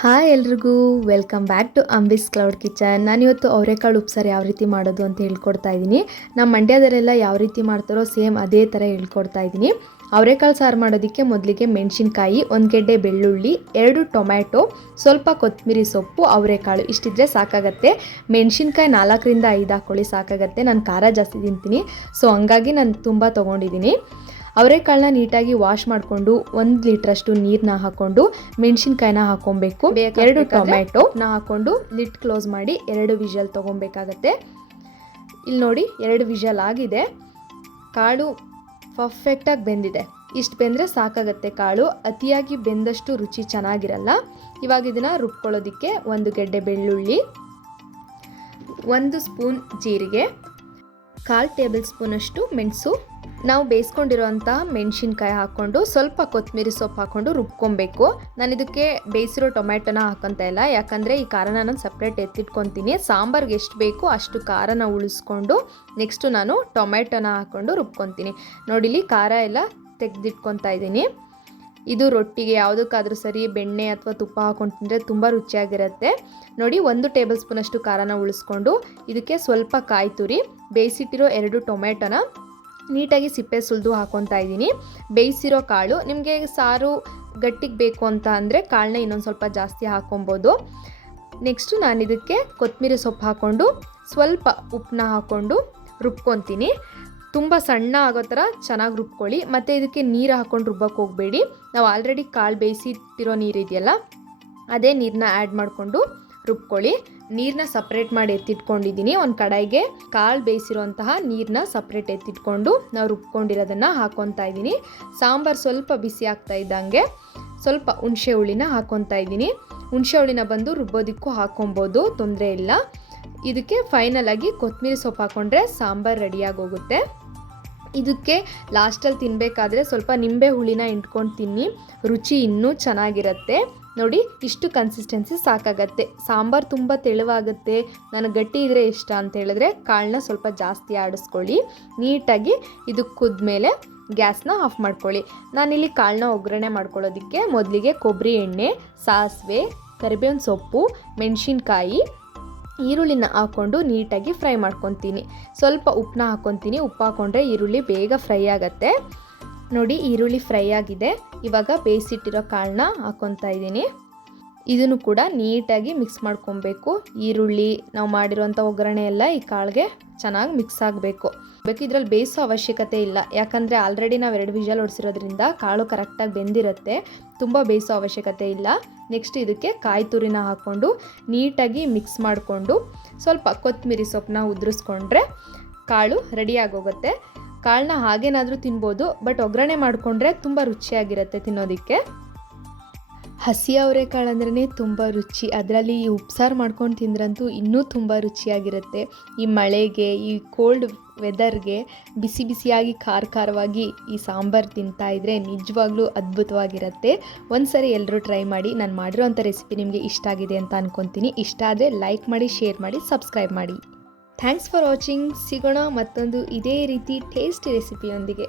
Hi ಎಲ್ರಿಗೂ welcome back to Ambis cloud kitchen. ನಾನಿವತ್ತು ಅವರೆಕಾಳು ಉಪ್ಸಾರು ಯಾವ ರೀತಿ ಮಾಡೋದು ಅಂತ ಹೇಳ್ಕೊಡ್ತಾ ಇದ್ದೀನಿ. ನಮ್ಮ ಮಂಡ್ಯದವರೆಲ್ಲ ಯಾವ ರೀತಿ ಮಾಡ್ತಾರೋ ಸೇಮ್ ಅದೇ ಥರ ಹೇಳ್ಕೊಡ್ತಾ ಇದ್ದೀನಿ. ಅವರೆಕಾಳು ಸಾರು ಮಾಡೋದಕ್ಕೆ ಮೊದಲಿಗೆ ಮೆಣಸಿನ್ಕಾಯಿ, 1 ಗೆಡ್ಡೆ ಬೆಳ್ಳುಳ್ಳಿ, 2 ಟೊಮ್ಯಾಟೊ, ಸ್ವಲ್ಪ ಕೊತ್ತಂಬರಿ ಸೊಪ್ಪು, ಅವರೆಕಾಳು ಇಷ್ಟಿದ್ರೆ ಸಾಕಾಗತ್ತೆ. ಮೆಣಸಿನ್ಕಾಯಿ 4ರಿಂದ 5 ಹಾಕ್ಕೊಳ್ಳಿ ಸಾಕಾಗತ್ತೆ. ನಾನು ಖಾರ ಜಾಸ್ತಿ ತಿಂತೀನಿ, ಸೊ ಹಂಗಾಗಿ ನಾನು ತುಂಬ ತೊಗೊಂಡಿದ್ದೀನಿ. ಅವರೆಕಾಳನ್ನ ನೀಟಾಗಿ ವಾಶ್ ಮಾಡಿಕೊಂಡು 1 ಲೀಟ್ರಷ್ಟು ನೀರನ್ನ ಹಾಕ್ಕೊಂಡು ಮೆಣಸಿನ್ಕಾಯಿನ ಹಾಕ್ಕೊಬೇಕು. 2 ಟೊಮ್ಯಾಟೊನ ಹಾಕ್ಕೊಂಡು ಲಿಡ್ ಕ್ಲೋಸ್ ಮಾಡಿ 2 ವಿಷಲ್ ತೊಗೊಬೇಕಾಗತ್ತೆ. ಇಲ್ಲಿ ನೋಡಿ 2 ವಿಷಲ್ ಆಗಿದೆ. ಕಾಳು ಪರ್ಫೆಕ್ಟಾಗಿ ಬೆಂದಿದೆ. ಇಷ್ಟು ಬೆಂದರೆ ಸಾಕಾಗತ್ತೆ. ಕಾಳು ಅತಿಯಾಗಿ ಬೆಂದಷ್ಟು ರುಚಿ ಚೆನ್ನಾಗಿರಲ್ಲ. ಇವಾಗ ಇದನ್ನು ರುಬ್ಕೊಳ್ಳೋದಕ್ಕೆ 1 ಗೆಡ್ಡೆ ಬೆಳ್ಳುಳ್ಳಿ, 1 ಸ್ಪೂನ್ ಜೀರಿಗೆ, 1/4 ಟೇಬಲ್ ಸ್ಪೂನಷ್ಟು ಮೆಣಸು, ನಾವು ಬೇಯಿಸ್ಕೊಂಡಿರೋಂಥ ಮೆಣಸಿನ್ಕಾಯಿ ಹಾಕ್ಕೊಂಡು ಸ್ವಲ್ಪ ಕೊತ್ತಂಬರಿ ಸೊಪ್ಪು ಹಾಕ್ಕೊಂಡು ರುಬ್ಕೊಬೇಕು. ನಾನು ಇದಕ್ಕೆ ಬೇಯಿಸಿರೋ ಟೊಮ್ಯಾಟೊನ ಹಾಕೋತಾ ಇಲ್ಲ, ಯಾಕಂದರೆ ಈ ಖಾರನ ನಾನು ಸಪ್ರೇಟ್ ಎತ್ತಿಟ್ಕೊತೀನಿ. ಸಾಂಬಾರ್ಗೆ ಎಷ್ಟು ಬೇಕೋ ಅಷ್ಟು ಖಾರನ ಉಳಿಸ್ಕೊಂಡು ನೆಕ್ಸ್ಟು ನಾನು ಟೊಮ್ಯಾಟೊನ ಹಾಕ್ಕೊಂಡು ರುಬ್ಕೊತೀನಿ. ನೋಡಿಲಿ ಖಾರ ಎಲ್ಲ ತೆಗೆದಿಟ್ಕೊತಾ ಇದ್ದೀನಿ. ಇದು ರೊಟ್ಟಿಗೆ ಯಾವುದಕ್ಕಾದರೂ ಸರಿ ಬೆಣ್ಣೆ ಅಥವಾ ತುಪ್ಪ ಹಾಕ್ಕೊಂಡು ತಿಂದರೆ ತುಂಬ ರುಚಿಯಾಗಿರುತ್ತೆ. ನೋಡಿ 1 ಟೇಬಲ್ ಸ್ಪೂನಷ್ಟು ಖಾರನ ಉಳಿಸ್ಕೊಂಡು ಇದಕ್ಕೆ ಸ್ವಲ್ಪ ಕಾಯಿ ತುರಿ, ಬೇಯಿಸಿಟ್ಟಿರೋ 2 ಟೊಮ್ಯಾಟೊನ ನೀಟಾಗಿ ಸಿಪ್ಪೆ ಸುಲಿದು ಹಾಕ್ಕೊತಾ ಇದ್ದೀನಿ. ಬೇಯಿಸಿರೋ ಕಾಳು, ನಿಮಗೆ ಸಾರು ಗಟ್ಟಿಗೆ ಬೇಕು ಅಂತ ಅಂದರೆ ಕಾಳನ್ನ ಇನ್ನೊಂದು ಸ್ವಲ್ಪ ಜಾಸ್ತಿ ಹಾಕ್ಕೊಬೋದು. ನೆಕ್ಸ್ಟು ನಾನು ಇದಕ್ಕೆ ಕೊತ್ತಂಬರಿ ಸೊಪ್ಪು ಹಾಕ್ಕೊಂಡು ಸ್ವಲ್ಪ ಉಪ್ಪನ್ನ ಹಾಕ್ಕೊಂಡು ರುಬ್ಕೊತೀನಿ. ತುಂಬ ಸಣ್ಣ ಆಗೋ ಥರ ಚೆನ್ನಾಗಿ ರುಬ್ಕೊಳ್ಳಿ. ಮತ್ತು ಇದಕ್ಕೆ ನೀರು ಹಾಕ್ಕೊಂಡು ರುಬ್ಬಕ್ಕೆ ಹೋಗಬೇಡಿ. ನಾವು ಆಲ್ರೆಡಿ ಕಾಳು ಬೇಯಿಸಿಟ್ಟಿರೋ ನೀರು ಇದೆಯಲ್ಲ, ಅದೇ ನೀರನ್ನ ಆ್ಯಡ್ ಮಾಡಿಕೊಂಡು ರುಬ್ಕೊಳ್ಳಿ. ನೀರನ್ನ ಸಪ್ರೇಟ್ ಮಾಡಿ ಎತ್ತಿಟ್ಕೊಂಡಿದ್ದೀನಿ. ಒಂದು ಕಡಾಯಿಗೆ ಕಾಳು ಬೇಯಿಸಿರೋಂತಹ ನೀರನ್ನ ಸಪ್ರೇಟ್ ಎತ್ತಿಟ್ಕೊಂಡು ನಾವು ರುಬ್ಕೊಂಡಿರೋದನ್ನು ಹಾಕ್ಕೊತಾ ಇದ್ದೀನಿ. ಸಾಂಬಾರು ಸ್ವಲ್ಪ ಬಿಸಿ ಆಗ್ತಾ ಇದ್ದಂಗೆ ಸ್ವಲ್ಪ ಹುಣಸೆ ಹುಳಿನ ಹಾಕ್ಕೊತಾ ಇದ್ದೀನಿ. ಹುಣಸೆ ಹುಳಿನ ಬಂದು ರುಬ್ಬೋದಕ್ಕೂ ಹಾಕ್ಕೊಬೋದು, ತೊಂದರೆ ಇಲ್ಲ. ಇದಕ್ಕೆ ಫೈನಲಾಗಿ ಕೊತ್ತಂಬರಿ ಸೊಪ್ಪು ಹಾಕ್ಕೊಂಡ್ರೆ ಸಾಂಬಾರು ರೆಡಿಯಾಗಿ ಹೋಗುತ್ತೆ. ಇದಕ್ಕೆ ಲಾಸ್ಟಲ್ಲಿ ತಿನ್ನಬೇಕಾದ್ರೆ ಸ್ವಲ್ಪ ನಿಂಬೆ ಹುಳಿನ ಇಂಟ್ಕೊಂಡು ತಿನ್ನಿ, ರುಚಿ ಇನ್ನೂ ಚೆನ್ನಾಗಿರುತ್ತೆ. ನೋಡಿ ಇಷ್ಟು ಕನ್ಸಿಸ್ಟೆನ್ಸಿ ಸಾಕಾಗತ್ತೆ. ಸಾಂಬಾರು ತುಂಬ ತೆಳುವಾಗುತ್ತೆ, ನನಗೆ ಗಟ್ಟಿ ಇದ್ದರೆ ಇಷ್ಟ ಅಂತ ಹೇಳಿದ್ರೆ ಕಾಳನ್ನ ಸ್ವಲ್ಪ ಜಾಸ್ತಿ ಆಡಿಸ್ಕೊಳ್ಳಿ. ನೀಟಾಗಿ ಇದು ಕುದ್ಮೇಲೆ ಗ್ಯಾಸ್ನ ಆಫ್ ಮಾಡ್ಕೊಳ್ಳಿ. ನಾನಿಲ್ಲಿ ಕಾಳನ್ನ ಒಗ್ಗರಣೆ ಮಾಡ್ಕೊಳ್ಳೋದಕ್ಕೆ ಮೊದಲಿಗೆ ಕೊಬ್ಬರಿ ಎಣ್ಣೆ, ಸಾಸಿವೆ, ಕರಿಬೇವಿನ ಸೊಪ್ಪು, ಮೆಣಸಿನ್ಕಾಯಿ, ಈರುಳ್ಳಿನ ಹಾಕ್ಕೊಂಡು ನೀಟಾಗಿ ಫ್ರೈ ಮಾಡ್ಕೊತೀನಿ. ಸ್ವಲ್ಪ ಉಪ್ಪನ್ನ ಹಾಕ್ಕೊತೀನಿ. ಉಪ್ಪು ಹಾಕ್ಕೊಂಡ್ರೆ ಈರುಳ್ಳಿ ಬೇಗ ಫ್ರೈ ಆಗುತ್ತೆ. ನೋಡಿ ಈರುಳ್ಳಿ ಫ್ರೈ ಆಗಿದೆ. ಇವಾಗ ಬೇಯಿಸಿಟ್ಟಿರೋ ಕಾಳನ್ನ ಹಾಕ್ಕೊತಾ ಇದ್ದೀನಿ. ಇದನ್ನು ಕೂಡ ನೀಟಾಗಿ ಮಿಕ್ಸ್ ಮಾಡ್ಕೊಬೇಕು. ಈರುಳ್ಳಿ ನಾವು ಮಾಡಿರೋಂಥ ಒಗ್ಗರಣೆ ಎಲ್ಲ ಈ ಕಾಳಿಗೆ ಚೆನ್ನಾಗಿ ಮಿಕ್ಸ್ ಆಗಬೇಕು. ಇದ್ರಲ್ಲಿ ಬೇಯಿಸೋ ಅವಶ್ಯಕತೆ ಇಲ್ಲ, ಯಾಕಂದರೆ ಆಲ್ರೆಡಿ ನಾವು 2 ವಿಷಲ್ ಹೊಡಿಸಿರೋದ್ರಿಂದ ಕಾಳು ಕರೆಕ್ಟಾಗಿ ಬೆಂದಿರುತ್ತೆ. ತುಂಬ ಬೇಯಿಸೋ ಅವಶ್ಯಕತೆ ಇಲ್ಲ. ನೆಕ್ಸ್ಟ್ ಇದಕ್ಕೆ ಕಾಯಿ ತುರಿನ ಹಾಕ್ಕೊಂಡು ನೀಟಾಗಿ ಮಿಕ್ಸ್ ಮಾಡಿಕೊಂಡು ಸ್ವಲ್ಪ ಕೊತ್ತಂಬರಿ ಸೊಪ್ಪನ್ನ ಉದುರಿಸ್ಕೊಂಡ್ರೆ ಕಾಳು ರೆಡಿಯಾಗೋಗುತ್ತೆ. ಕಾಳನ್ನ ಹಾಗೇನಾದರೂ ತಿನ್ಬೋದು, ಬಟ್ ಒಗ್ಗರಣೆ ಮಾಡಿಕೊಂಡ್ರೆ ತುಂಬ ರುಚಿಯಾಗಿರುತ್ತೆ ತಿನ್ನೋದಕ್ಕೆ. ಹಸಿ ಅವರೆಕಾಳು ಅಂದ್ರೇ ತುಂಬ ರುಚಿ. ಅದರಲ್ಲಿ ಈ ಉಪ್ಸಾರು ಮಾಡ್ಕೊಂಡು ತಿಂದ್ರಂತೂ ಇನ್ನೂ ತುಂಬ ರುಚಿಯಾಗಿರುತ್ತೆ. ಈ ಮಳೆಗೆ, ಈ ಕೋಲ್ಡ್ ವೆದರ್ಗೆ ಬಿಸಿ ಬಿಸಿಯಾಗಿ ಖಾರವಾಗಿ ಈ ಸಾಂಬಾರು ತಿಂತಾಯಿದ್ರೆ ನಿಜವಾಗ್ಲೂ ಅದ್ಭುತವಾಗಿರುತ್ತೆ. ಒಂದ್ಸರಿ ಎಲ್ಲರೂ ಟ್ರೈ ಮಾಡಿ. ನಾನು ಮಾಡಿರೋಂಥ ರೆಸಿಪಿ ನಿಮಗೆ ಇಷ್ಟ ಆಗಿದೆ ಅಂತ ಅಂದ್ಕೊತೀನಿ. ಇಷ್ಟ ಆದರೆ ಲೈಕ್ ಮಾಡಿ, ಶೇರ್ ಮಾಡಿ, ಸಬ್ಸ್ಕ್ರೈಬ್ ಮಾಡಿ. Thanks for watching. ಸಿಗೋಣ ಮತ್ತೊಂದು ಇದೇ ರೀತಿ ಟೇಸ್ಟಿ ರೆಸಿಪಿಯೊಂದಿಗೆ.